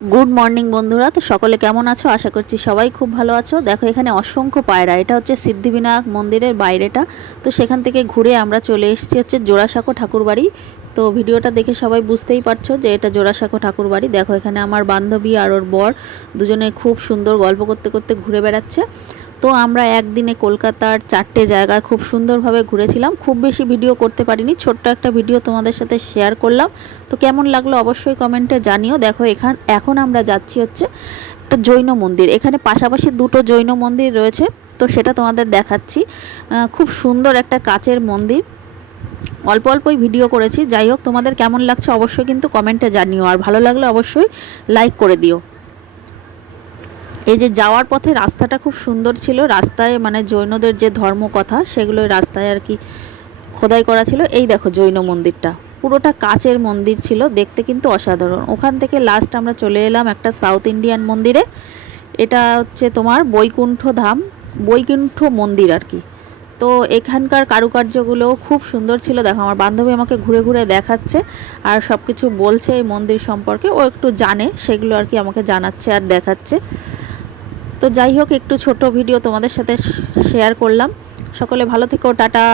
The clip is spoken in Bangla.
গুড মর্নিং বন্ধুরা। তো সকলে কেমন আছো? আশা করছি সবাই খুব ভালো আছো। দেখো এখানে অসংখ্য পায়রা। এটা হচ্ছে সিদ্ধিবিনায়ক মন্দিরের বাইরেটা। তো সেখান থেকে ঘুরে আমরা চলে এসেছি হচ্ছে জোড়াসাঁকো ঠাকুরবাড়ি। তো ভিডিওটা দেখে সবাই বুঝতেই পারছো যে এটা জোড়াসাঁকো ঠাকুরবাড়ি। দেখো এখানে আমার বান্ধবী আর ওর বর দুজনে খুব সুন্দর গল্প করতে করতে ঘুরে বেড়াচ্ছে। তো আমরা একদিনে কলকাতার 4টে জায়গা খুব সুন্দরভাবে ঘুরেছিলাম। খুব বেশি ভিডিও করতে পারিনি, ছোট্ট একটা ভিডিও তোমাদের সাথে শেয়ার করলাম। তো কেমন লাগলো অবশ্যই কমেন্টে জানিও। দেখো এখন আমরা যাচ্ছি হচ্ছে একটা জৈন মন্দির। এখানে পাশাপাশি দুটো জৈন মন্দির রয়েছে, তো সেটা তোমাদের দেখাচ্ছি। খুব সুন্দর একটা কাচের মন্দির। অল্প অল্পই ভিডিও করেছি, যাই হোক তোমাদের কেমন লাগছে অবশ্যই কিন্তু কমেন্টে জানিও, আর ভালো লাগলে অবশ্যই লাইক করে দিও। এই যে যাওয়ার পথে রাস্তাটা খুব সুন্দর ছিল। রাস্তায় মানে জৈনদের যে ধর্মকথা সেগুলো রাস্তায় আর কি খোদাই করা ছিল। এই দেখো জৈন মন্দিরটা পুরোটা কাচের মন্দির ছিল, দেখতে কিন্তু অসাধারণ। ওখান থেকে লাস্ট আমরা চলে এলাম একটা সাউথ ইন্ডিয়ান মন্দিরে। এটা হচ্ছে তোমার বৈকুণ্ঠ ধাম, বৈকুণ্ঠ মন্দির আর কি। তো এখানকার কারুকার্যগুলো খুব সুন্দর ছিল। দেখো আমার বান্ধবী আমাকে ঘুরে ঘুরে দেখাচ্ছে আর সব কিছু বলছে এই মন্দির সম্পর্কে। ও একটু জানে, সেগুলো আর কি আমাকে জানাচ্ছে আর দেখাচ্ছে। তো যাই হোক, একটু ছোট ভিডিও তোমাদের সাথে শেয়ার করলাম। সকলে ভালো থেকো, টাটা।